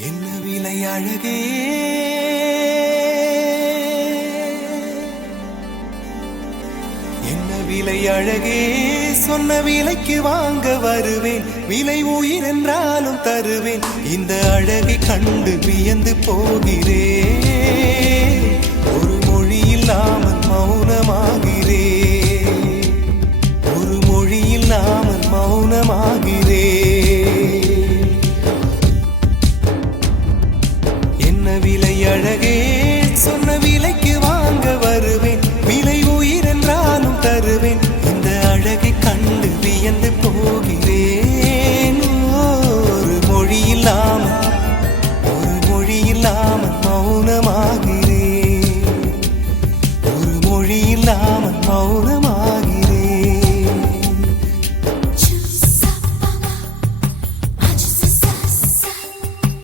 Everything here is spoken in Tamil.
என்ன விலை அழகே என்ன விலை அழகே சொன்ன விலைக்கு வாங்க வருவேன் விலை உயிர் என்றாலும் தருவேன் இந்த அழகை கண்டு வியந்து போகிறேன் ஒரு மொழி இல்லாமல் மௌனமாகிறேன் ஒரு மொழி இல்லாமல் மௌனமாகிறேன் என்ன விலை அழகே